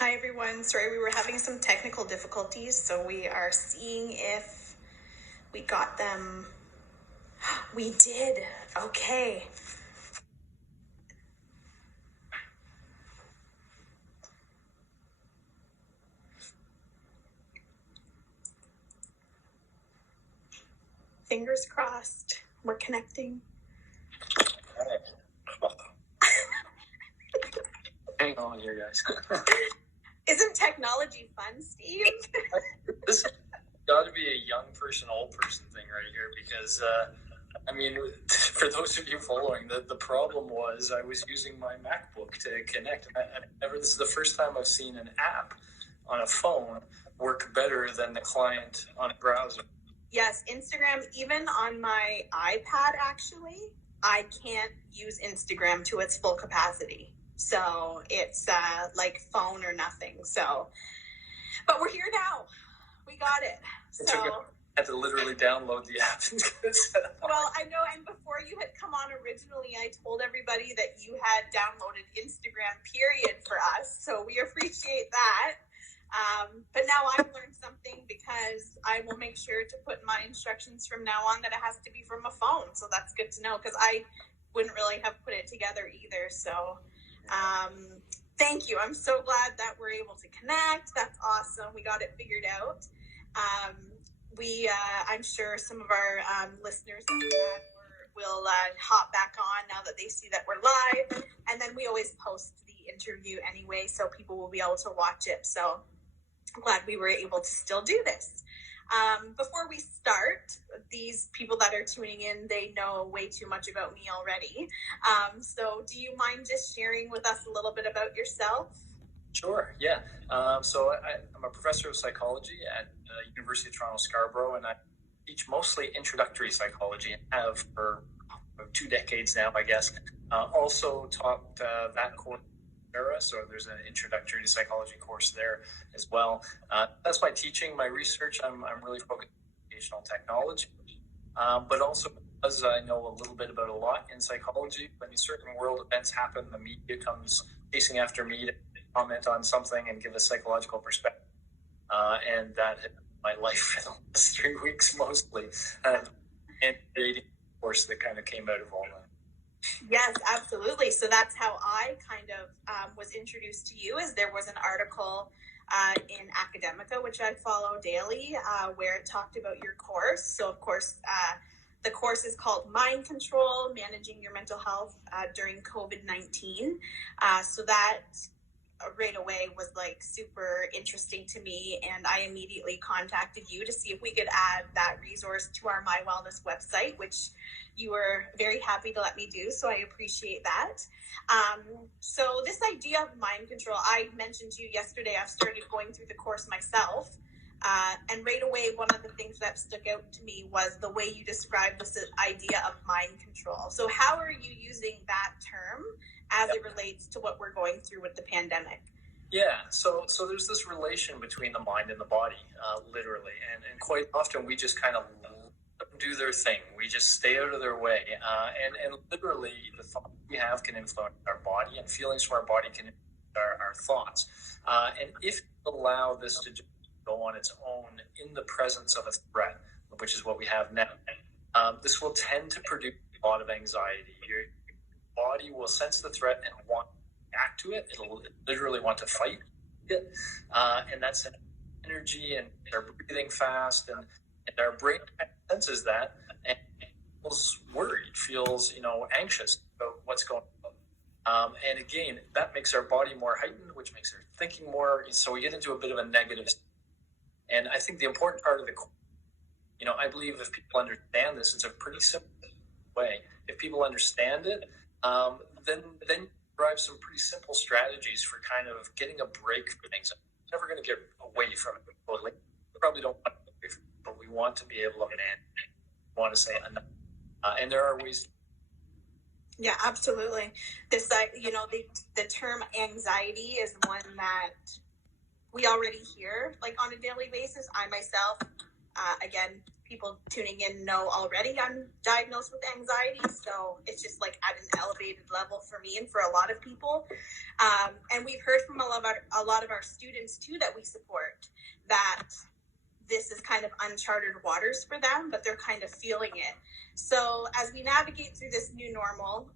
Hi, everyone. Sorry, we were having some technical difficulties, so we are seeing if we got them. We did. Okay. Fingers crossed. We're connecting. Hang on here, guys. Isn't technology fun, Steve? This has got to be a young person, old person thing right here because, for those of you following, the problem was I was using my MacBook to connect. This is the first time I've seen an app on a phone work better than the client on a browser. Yes, Instagram, even on my iPad, actually, I can't use Instagram to its full capacity. So it's like phone or nothing. So, but we're here now. We got it. I had to literally download the app and get it set up. Well, I know, and before you had come on originally, I told everybody that you had downloaded Instagram, period, for us. So we appreciate that. But now I've learned something because I will make sure to put my instructions from now on that it has to be from a phone. So that's good to know because I wouldn't really have put it together either. So thank you. I'm so glad that we're able to connect. That's awesome. We got it figured out. I'm sure some of our listeners will hop back on now that they see that we're live. And then we always post the interview anyway, so people will be able to watch it. So I'm glad we were able to still do this. Before we start, these people that are tuning in, they know way too much about me already. So do you mind just sharing with us a little bit about yourself? Sure, yeah. So I'm a professor of psychology at the University of Toronto Scarborough, and I teach mostly introductory psychology and have for 2 decades now, I guess. Also taught that course, so there's an introductory to psychology course there as well. That's my teaching, my research. I'm really focused on educational technology, but also because I know a little bit about a lot in psychology. When certain world events happen, the media comes chasing after me to comment on something and give a psychological perspective. And that has been my life for the last 3 weeks mostly, and creating a course that kind of came out of all that. Yes, absolutely. So that's how I kind of was introduced to you. Is there was an article in Academica, which I follow daily, where it talked about your course. So of course, the course is called Mind Control: Managing Your Mental Health During COVID-19. So that right away was like super interesting to me, and I immediately contacted you to see if we could add that resource to our My Wellness website, which you were very happy to let me do, so I appreciate that. So this idea of mind control, I mentioned to you yesterday, I've started going through the course myself, and right away one of the things that stuck out to me was the way you described this idea of mind control. So how are you using that term as it relates to what we're going through with the pandemic? Yeah, so there's this relation between the mind and the body, literally, and quite often we just kind of do their thing. We just stay out of their way, and literally the thoughts we have can influence our body, and feelings from our body can influence our thoughts. And if you allow this to just go on its own in the presence of a threat, which is what we have now, this will tend to produce a lot of anxiety. Your body will sense the threat and want to react to it. It'll literally want to fight it, and that's energy, and they're breathing fast, and our brain senses that and feels worried, feels anxious about what's going on. And again, that makes our body more heightened, which makes our thinking more. So we get into a bit of a negative. And I think the important part of I believe if people understand this, it's a pretty simple way. If people understand it, then drive some pretty simple strategies for kind of getting a break from things. I'm never going to get away from it totally. We probably don't want to, but we want to be able to manage. We want to say enough, and there are ways. Yeah, absolutely. This, the term anxiety is one that we already hear like on a daily basis. I myself, again, people tuning in know already I'm diagnosed with anxiety, so it's just like at an elevated level for me and for a lot of people. And we've heard from a lot of our students too that we support that this is kind of uncharted waters for them, but they're kind of feeling it. So as we navigate through this new normal,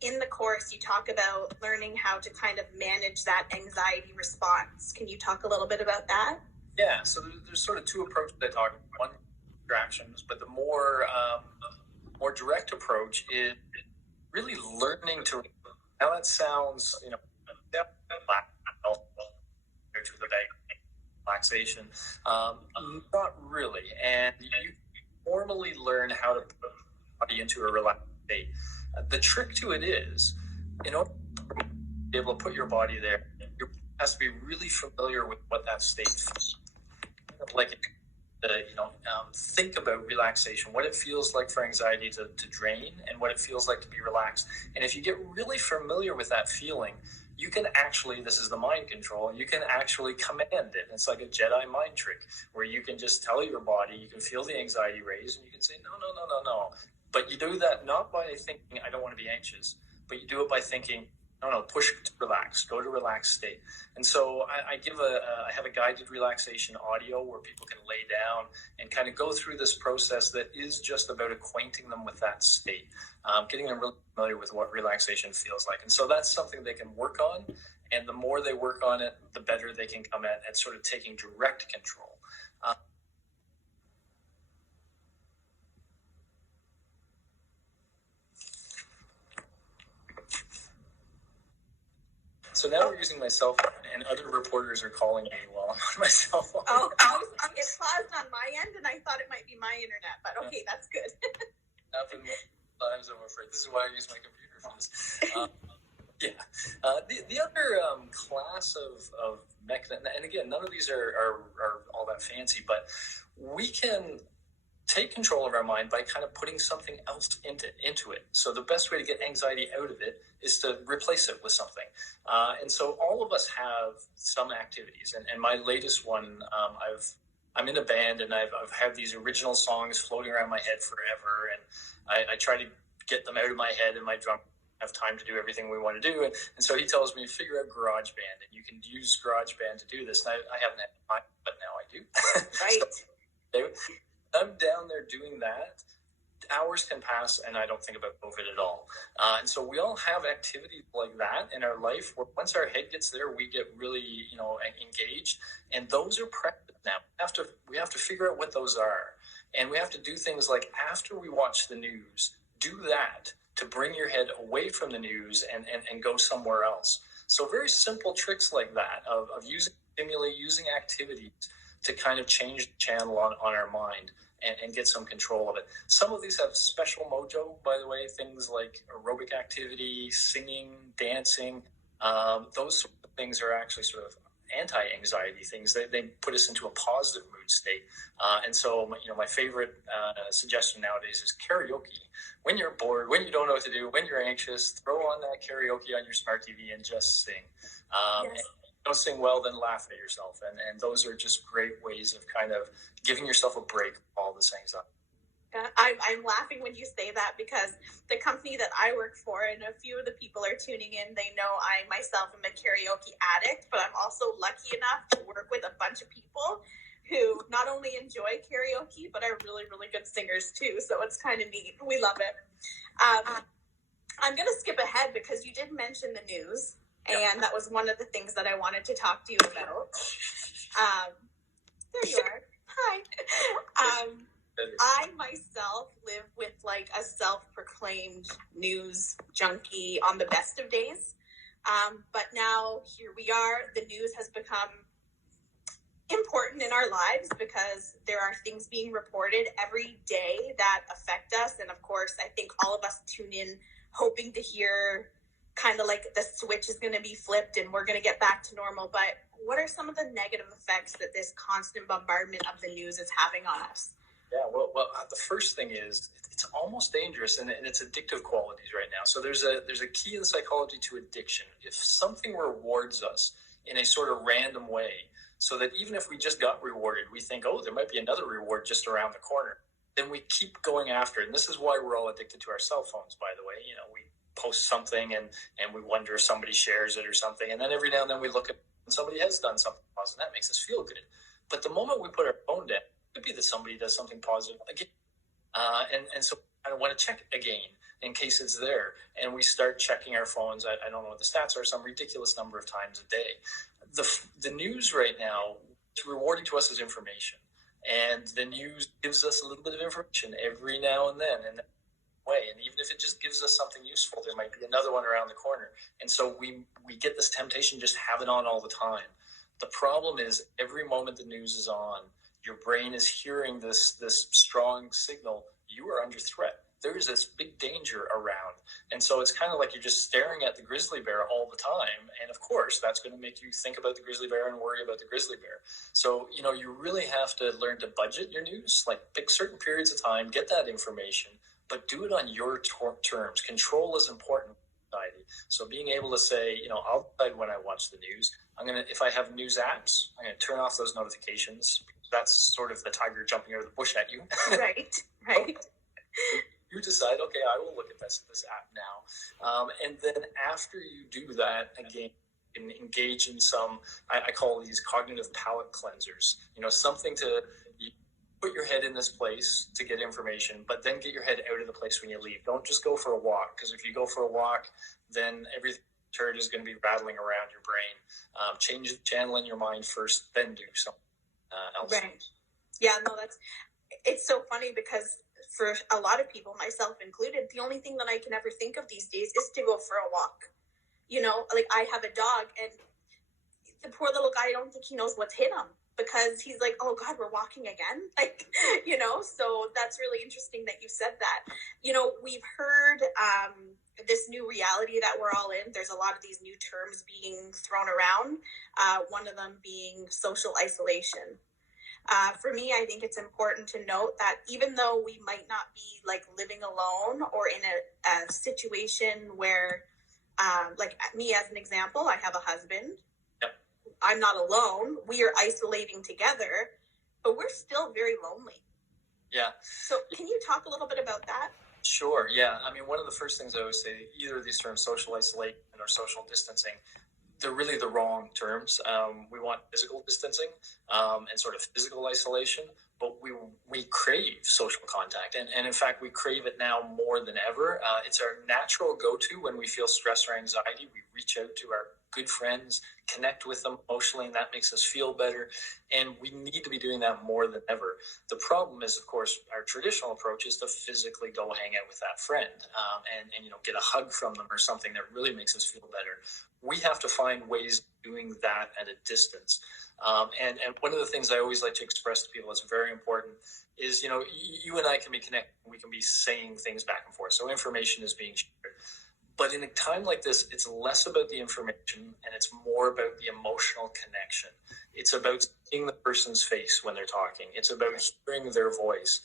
in the course, you talk about learning how to kind of manage that anxiety response. Can you talk a little bit about that? Yeah, so there's sort of two approaches I talk about. One, distractions, but the more direct approach is really learning to. Now that sounds, to the relaxation, not really. And you formally learn how to put the body into a relaxed state. The trick to it is, in order to be able to put your body there, you has to be really familiar with what that state feels like. Think about relaxation, what it feels like for anxiety to drain, and what it feels like to be relaxed. And if you get really familiar with that feeling, you can actually, this is the mind control, you can actually command it. It's like a Jedi mind trick where you can just tell your body, you can feel the anxiety raise, and you can say, no. But you do that not by thinking, I don't want to be anxious, but you do it by thinking, no, push to relax, go to relaxed state. And so I have a guided relaxation audio where people can lay down and kind of go through this process that is just about acquainting them with that state, getting them really familiar with what relaxation feels like. And so that's something they can work on. And the more they work on it, the better they can come at sort of taking direct control. So now we're using my cell phone, and other reporters are calling me while I'm on my cell phone. Oh, it's paused on my end, and I thought it might be my internet, but okay, that's good. Happened multiple times, I'm afraid. This is why I use my computer for this. The other class of mechanisms, and again, none of these are all that fancy, but we can take control of our mind by kind of putting something else into it. So the best way to get anxiety out of it is to replace it with something. And so all of us have some activities. And my latest one, I'm in a band, and I've had these original songs floating around my head forever. And I try to get them out of my head, and my drum have time to do everything we want to do. And so he tells me, figure out GarageBand, and you can use GarageBand to do this. And I haven't had time, but now I do. Right. So, I'm down there doing that. Hours can pass, and I don't think about COVID at all. And so we all have activities like that in our life where once our head gets there, we get really, engaged. And those are practice now. We have to figure out what those are. And we have to do things like, after we watch the news, do that to bring your head away from the news and go somewhere else. So very simple tricks like that of using stimuli, using activities to kind of change the channel on our mind and get some control of it. Some of these have special mojo, by the way, things like aerobic activity, singing, dancing. Those sort of things are actually sort of anti-anxiety things. They put us into a positive mood state. And so, my favorite suggestion nowadays is karaoke. When you're bored, when you don't know what to do, when you're anxious, throw on that karaoke on your smart TV and just sing. Yes. Don't sing well, then laugh at yourself. And those are just great ways of kind of giving yourself a break from all this anxiety. I'm laughing when you say that because the company that I work for, and a few of the people are tuning in, they know I myself am a karaoke addict, but I'm also lucky enough to work with a bunch of people who not only enjoy karaoke, but are really, really good singers too. So it's kind of neat. We love it. I'm going to skip ahead because you did mention the news. And that was one of the things that I wanted to talk to you about. There you are. Hi. I myself live with like a self-proclaimed news junkie on the best of days. But now here we are. The news has become important in our lives because there are things being reported every day that affect us. And of course, I think all of us tune in hoping to hear kind of like the switch is going to be flipped and we're going to get back to normal. But what are some of the negative effects that this constant bombardment of the news is having on us? Yeah, well, the first thing is it's almost dangerous, and it's addictive qualities right now. So there's a key in psychology to addiction. If something rewards us in a sort of random way, so that even if we just got rewarded, we think, oh, there might be another reward just around the corner. Then we keep going after it. And this is why we're all addicted to our cell phones, by the way. We post something and we wonder if somebody shares it or something. And then every now and then we look at when somebody has done something positive. That makes us feel good. But the moment we put our phone down, it could be that somebody does something positive again. And so I want to check again in case it's there. And we start checking our phones. I don't know what the stats are, some ridiculous number of times a day. The news right now, it's rewarding to us as information. And the news gives us a little bit of information every now and then. And even if it just gives us something useful, there might be another one around the corner. And so we get this temptation to just have it on all the time. The problem is every moment the news is on, your brain is hearing this strong signal, you are under threat. There is this big danger around. And so it's kind of like you're just staring at the grizzly bear all the time. And of course, that's going to make you think about the grizzly bear and worry about the grizzly bear. So, you really have to learn to budget your news, like pick certain periods of time, get that information, but do it on your terms. Control is important in society. So being able to say, I'll decide when I watch the news. If I have news apps, I'm going to turn off those notifications. That's sort of the tiger jumping out of the bush at you. Right. You decide, okay, I will look at this app now. And then after you do that, again, you can engage in some, I call these cognitive palate cleansers. Something to put your head in this place to get information, but then get your head out of the place when you leave. Don't just go for a walk, because if you go for a walk, then everything is going to be rattling around your brain. Change the channel in your mind first, then do something else. Right. Yeah, no, it's so funny because for a lot of people, myself included, the only thing that I can ever think of these days is to go for a walk. Like I have a dog, and the poor little guy, I don't think he knows what's hit him, because he's like, oh God, we're walking again. So that's really interesting that you said that. We've heard this new reality that we're all in. There's a lot of these new terms being thrown around. One of them being social isolation. For me, I think it's important to note that even though we might not be like living alone or in a situation where, like me as an example, I have a husband. Yep. I'm not alone. We are isolating together, but we're still very lonely. Yeah. So can you talk a little bit about that? Sure. Yeah. One of the first things I always say, either of these terms, social isolation or social distancing, they're really the wrong terms. We want physical distancing and sort of physical isolation, but we crave social contact. And in fact, we crave it now more than ever. It's our natural go-to when we feel stress or anxiety. We reach out to our good friends, connect with them emotionally, and that makes us feel better. And we need to be doing that more than ever. The problem is, of course, our traditional approach is to physically go hang out with that friend and get a hug from them or something that really makes us feel better. We have to find ways of doing that at a distance. And one of the things I always like to express to people that's very important is, you and I can be connected. We can be saying things back and forth. So information is being shared. But in a time like this, it's less about the information and it's more about the emotional connection. It's about seeing the person's face when they're talking. It's about hearing their voice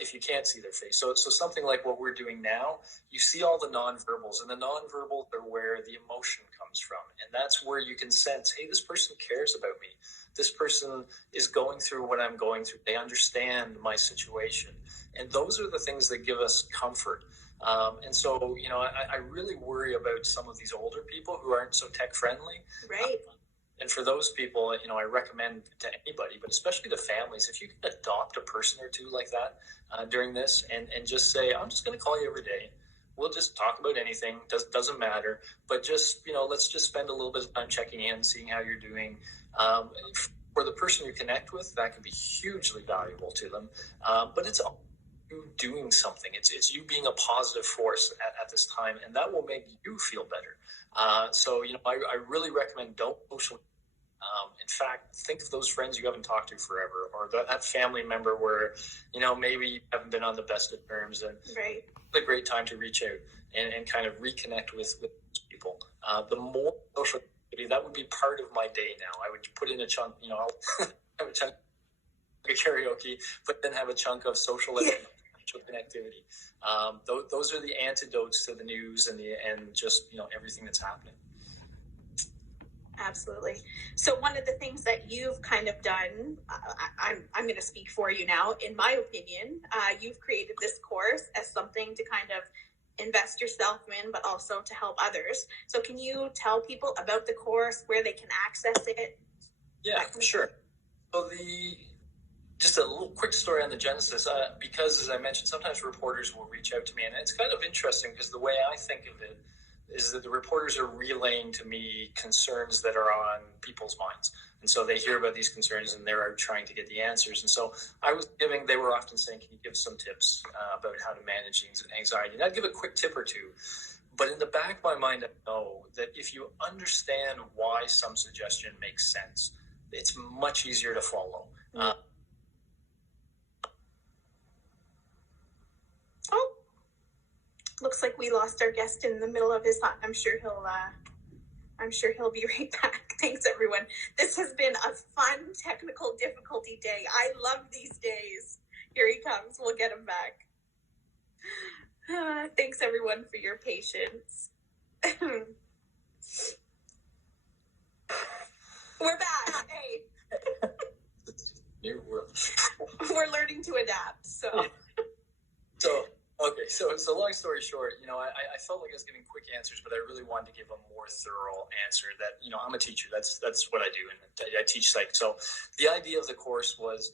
if you can't see their face. So something like what we're doing now, you see all the nonverbals, and the nonverbals are where the emotion comes from. And that's where you can sense, hey, this person cares about me. This person is going through what I'm going through. They understand my situation. And those are the things that give us comfort. And so, I really worry about some of these older people who aren't so tech friendly. Right. And for those people, I recommend to anybody, but especially to families, if you can adopt a person or two like that during this and just say, I'm just going to call you every day. We'll just talk about anything. Doesn't matter. But just, let's just spend a little bit of time checking in, seeing how you're doing. For the person you connect with, that can be hugely valuable to them. But it's you doing something. It's you being a positive force at this time, and that will make you feel better. So, I really recommend don't social. In fact, think of those friends you haven't talked to forever, or that family member where, maybe you haven't been on the best of terms, and right. It's a great time to reach out and kind of reconnect with people. The more social activity, that would be part of my day now. I would put in a chunk, I'll have a chunk of karaoke, but then have a chunk of social connectivity. Those are the antidotes to the news and just everything that's happening. Absolutely. So one of the things that you've kind of done, I'm going to speak for you now, in my opinion, you've created this course as something to kind of invest yourself in, but also to help others. So can you tell people about the course, where they can access it? Yeah, sure. So just a little quick story on the genesis, because as I mentioned, sometimes reporters will reach out to me, and it's kind of interesting because the way I think of it is that the reporters are relaying to me concerns that are on people's minds. And so they hear about these concerns and they're trying to get the answers. And so they were often saying, can you give some tips about how to manage anxiety? And I'd give a quick tip or two. But in the back of my mind, I know that if you understand why some suggestion makes sense, it's much easier to follow. Looks like we lost our guest in the middle of his thought. I'm sure he'll be right back. Thanks, everyone. This has been a fun technical difficulty day. I love these days. Here he comes. We'll get him back. Thanks, everyone, for your patience. We're back. Hey. We're learning to adapt. Okay, so long story short, I felt like I was giving quick answers, but I really wanted to give a more thorough answer that, I'm a teacher. That's what I do, and I teach psych. So the idea of the course was,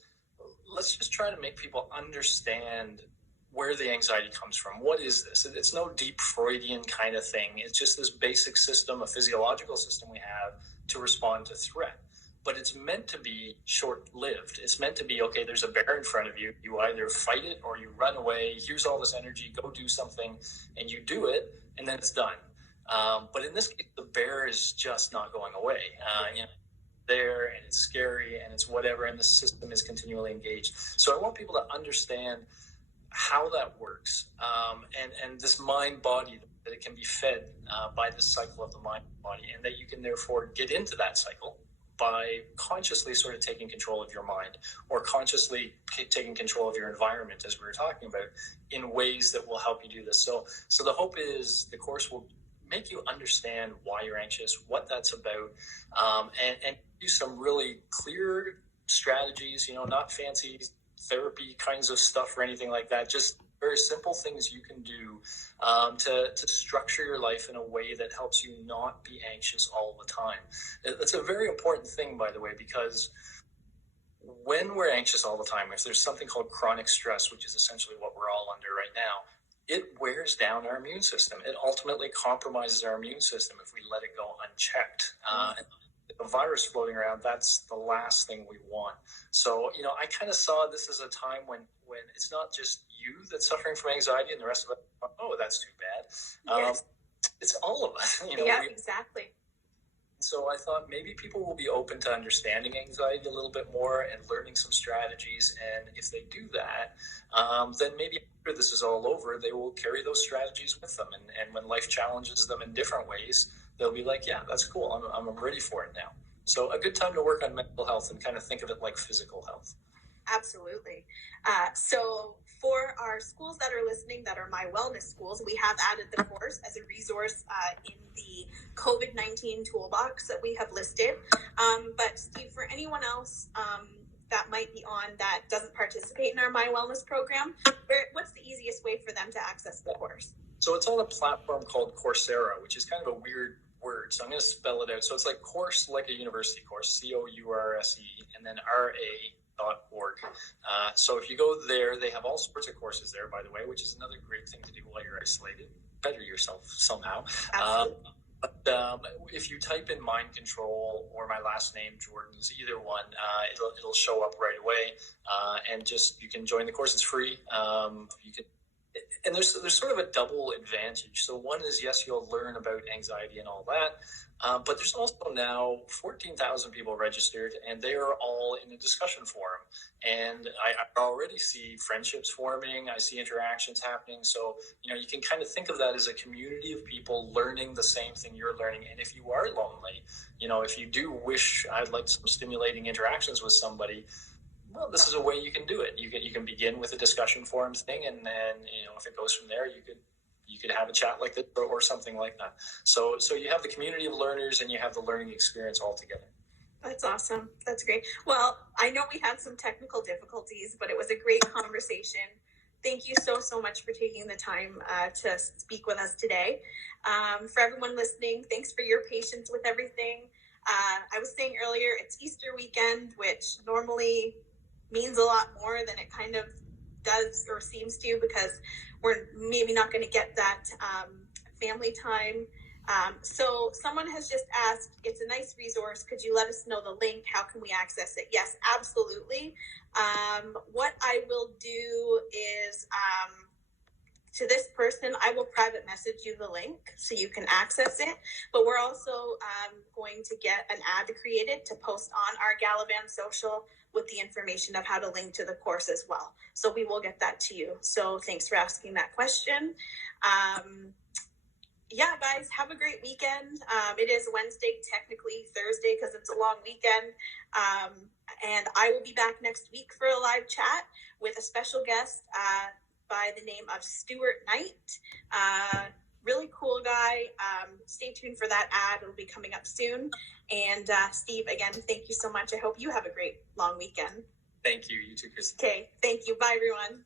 let's just try to make people understand where the anxiety comes from. What is this? It's no deep Freudian kind of thing. It's just this basic system, a physiological system we have to respond to threat. But it's meant to be short-lived. It's meant to be, okay, there's a bear in front of you. You either fight it or you run away. Here's all this energy. Go do something. And you do it, and then it's done. But in this case, the bear is just not going away. There, and it's scary, and it's whatever, and the system is continually engaged. So I want people to understand how that works, and this mind-body, that it can be fed by this cycle of the mind-body, and that you can therefore get into that cycle by consciously sort of taking control of your mind, or consciously taking control of your environment, as we were talking about, in ways that will help you do this. So the hope is the course will make you understand why you're anxious, what that's about, and use some really clear strategies, not fancy therapy kinds of stuff or anything like that, just very simple things you can do to structure your life in a way that helps you not be anxious all the time. That's a very important thing, by the way, because when we're anxious all the time, if there's something called chronic stress, which is essentially what we're all under right now, it wears down our immune system. It ultimately compromises our immune system if we let it go unchecked. A virus floating around, that's the last thing we want. So, I kind of saw this as a time when it's not just you that's suffering from anxiety and the rest of us, oh, that's too bad. Yes. It's all of us. Yeah, exactly. So I thought maybe people will be open to understanding anxiety a little bit more and learning some strategies. And if they do that, then maybe after this is all over, they will carry those strategies with them. And when life challenges them in different ways, they'll be like, yeah, that's cool. I'm ready for it now. So a good time to work on mental health and kind of think of it like physical health. Absolutely. So for our schools that are listening, that are My Wellness schools, we have added the course as a resource in the COVID-19 toolbox that we have listed. But Steve, for anyone else that might be on that doesn't participate in our My Wellness program, what's the easiest way for them to access the course? So it's on a platform called Coursera, which is kind of a weird word. So I'm going to spell it out. So it's like course, like a university course, COURSE, and then RA.org. So if you go there, they have all sorts of courses there, by the way, which is another great thing to do while you're isolated. Better yourself somehow. But if you type in mind control or my last name, Joordens, either one, it'll show up right away. And just, you can join the course. It's free. And there's sort of a double advantage. So one is, yes, you'll learn about anxiety and all that. But there's also now 14,000 people registered, and they are all in a discussion forum. And I already see friendships forming. I see interactions happening. So, you can kind of think of that as a community of people learning the same thing you're learning. And if you are lonely, if you do wish I'd like some stimulating interactions with somebody, well, this is a way you can do it. You can begin with a discussion forum thing, and then, if it goes from there, you you could have a chat like this or something like that. So you have the community of learners and you have the learning experience all together. That's awesome. That's great. Well, I know we had some technical difficulties, but it was a great conversation. Thank you so much for taking the time to speak with us today. For everyone listening, thanks for your patience with everything. I was saying earlier, it's Easter weekend, which normally means a lot more than it kind of does or seems to, because we're maybe not going to get that family time. So someone has just asked, it's a nice resource. Could you let us know the link? How can we access it? Yes, absolutely. What I will do is, to this person, I will private message you the link so you can access it. But we're also going to get an ad created to post on our Gallivan social with the information of how to link to the course as well. So we will get that to you. So thanks for asking that question. Yeah, guys, have a great weekend. It is Wednesday, technically Thursday, because it's a long weekend. And I will be back next week for a live chat with a special guest by the name of Stuart Knight. Really cool guy. Stay tuned for that ad. It'll be coming up soon. And Steve, again, thank you so much. I hope you have a great long weekend. Thank you. You too, Chris. Okay, thank you. Bye, everyone.